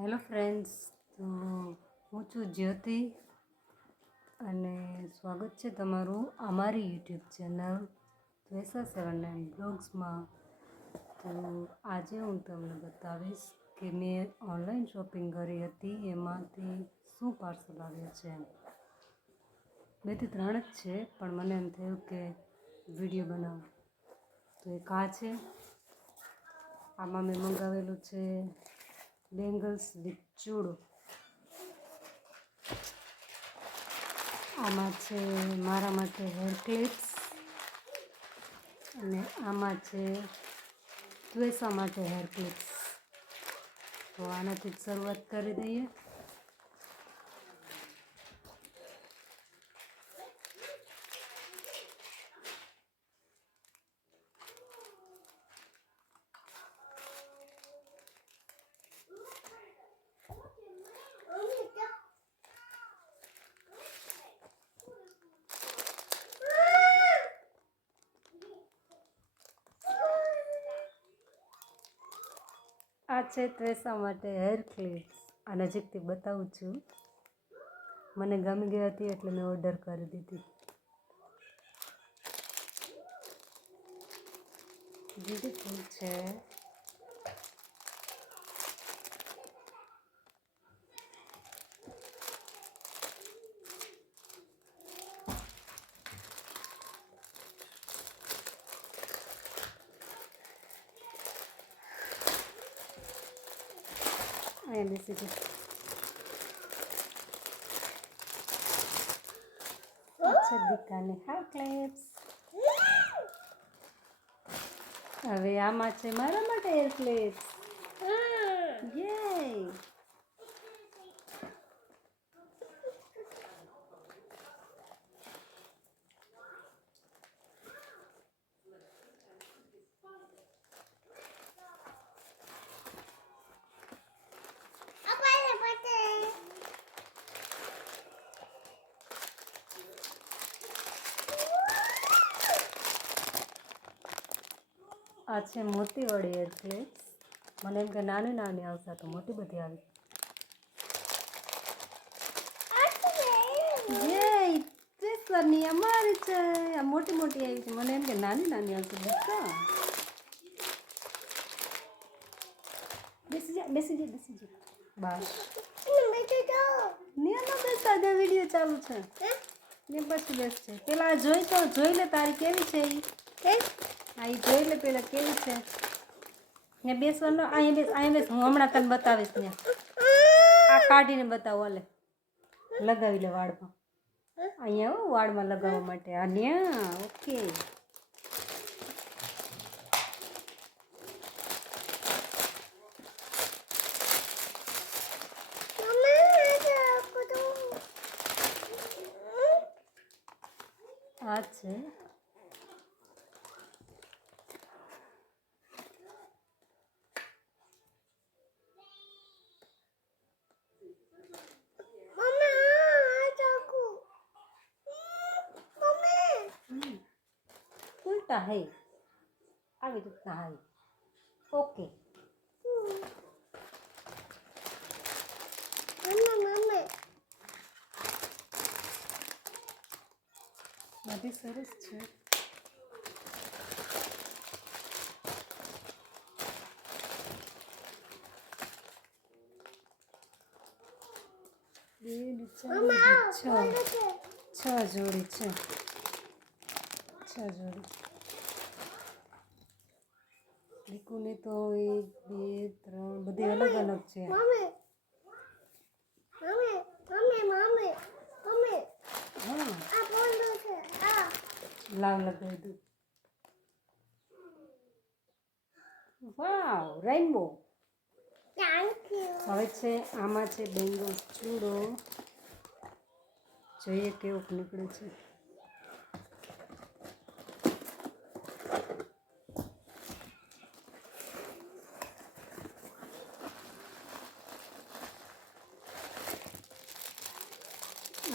Hello friends, તો હું છું જ્યોતિ અને સ્વાગત છે તમારું અમારી યુટ્યુબ ચેનલ ત્વેસા79 બ્લોગ્સમાં. તો આજે હું તમને બતાવીશ કે મેં ઓનલાઈન શોપિંગ કરી હતી, એમાંથી શું પાર્સલ આવ્યું છે. બે થી ત્રણ જ છે, પણ મને એમ થયું કે વિડીયો બનાવું. તો એક આ છે, આમાં મેં મંગાવેલું છે બેંગલ્સ વિથ ચૂડો. આમાં છે મારા માટે હેર ક્લિપ્સ અને આમાં છે ત્વેસા માટે હેર ક્લિપ્સ. તો આનાથી જ શરૂઆત કરી દઈએ. આ છે ત્વેસા માટે હેર ક્લિપ્સ. આ નજીકથી બતાવું છું. મને ગમી ગઈ હતી એટલે મેં ઓર્ડર કરી દીધી. બ્યુટીફુલ છે. અહીંયા બેસી ગઈ. અચ્છા દીકાને હેર ક્લિપ્સ. હવે આમાં છે મારા માટે હેર ક્લિપ્સ. યે! આ છે મોતીવાળી હેર ક્લિપ્સ. મને એમ કે નાની નાની આવશે, તો મોટી બધી આવી. યે! ત્વેસાની અમારી છે. આ મોટી મોટી આવી છે. મને એમ કે નાની નાની આવશે. બેસી જા, બેસી જા, બેસી જા. બસ નિયમમાં બેસતા દે, વિડીયો ચાલુ છે ને પછી બેસશે. પેલા જોઈ લે તારી કેવી છે ઈ. હા, ઈ જોઈ લે પેલા કેવી છે. ને બેસવાનો અહીંયા બેસ. હું હમણાં તને બતાવીશ. ને આ કાઢીને બતાવો. હાલે લગાવી લે વાળમાં. અહીંયા વાળમાં લગાવવા માટે. આ ન્યા ઓકે. આ છે ઉલટા હે આવી રીતના. હાલ ઓકે. બધી સરસ છે. બે છ જોડી છે. 6 જોડી. લીકુને તો 1 2 3 બધી અલગ અલગ છે. લાવ લગાવી દઉં. વાવ, રેઇનબો. હવે છે આમાં છે બેંગલ્સ ચૂડો. જોઈએ કેવું નીકળે છે.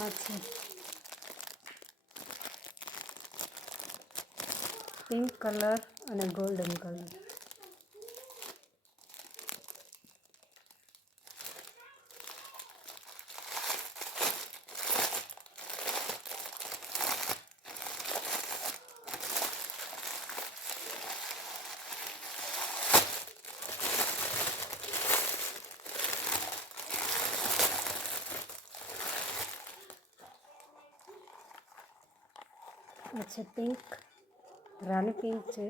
આ છે પિંક કલર અને ગોલ્ડન કલર. આ છે પિંક, રાની પિંક છે.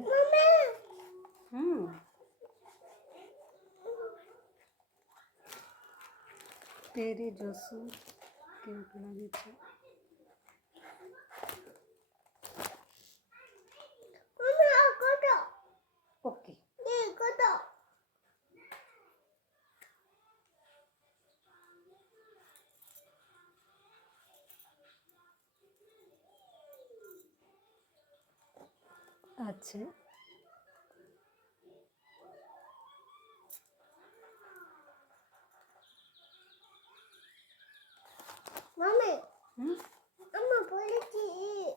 પહેરી જોશું કેવું લાગે છે. ઓકે, આ છે મમ્મી હમ અમ્મા પોલીસી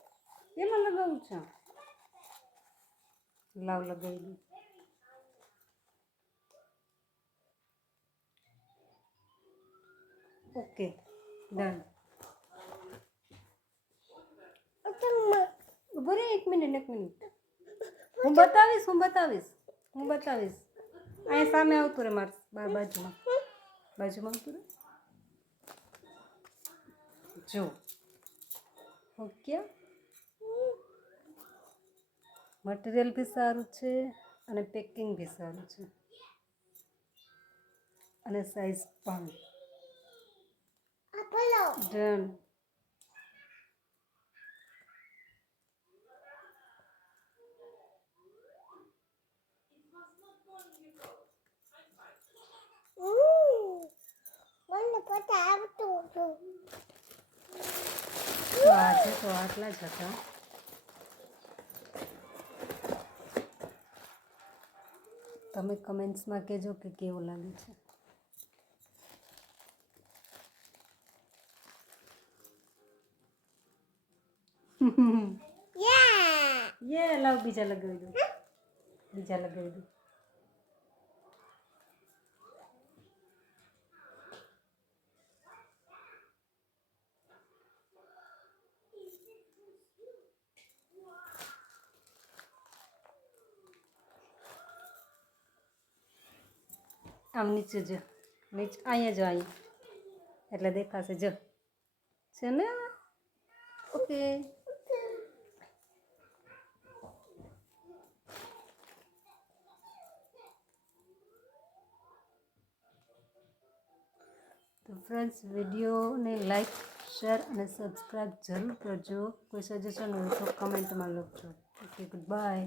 એમાં લગાવું છે. લાવ લગાવી દઉં. Okay done. ઉભો રે, એક મિનિટ. હું બતાવીશ. અહીંયા સામે આવતું રે, મારા બાજુમાં આવતું રે. જો ઓકે, મટીરિયલ બી સારું છે અને પેકિંગ બી સારું છે અને સાઈઝ પણ આપલો ડન. મને પતા આવતું હતું. તો આજે તો આટલા જ હતા. તમે કમેન્ટ્સમાં કહેજો કે કેવું લાગે છે. લાવ બીજા લગાવી દઉં. આમ નીચે જો, અહીંયા જો, એટલે દેખાશે. જો છે ને. ઓકે, તો ફ્રેન્ડ્સ, વિડીયોને લાઈક, શેર અને સબસ્ક્રાઈબ જરૂર કરજો. કોઈ સજેશન હોય તો કમેન્ટમાં લખજો. Okay, good bye.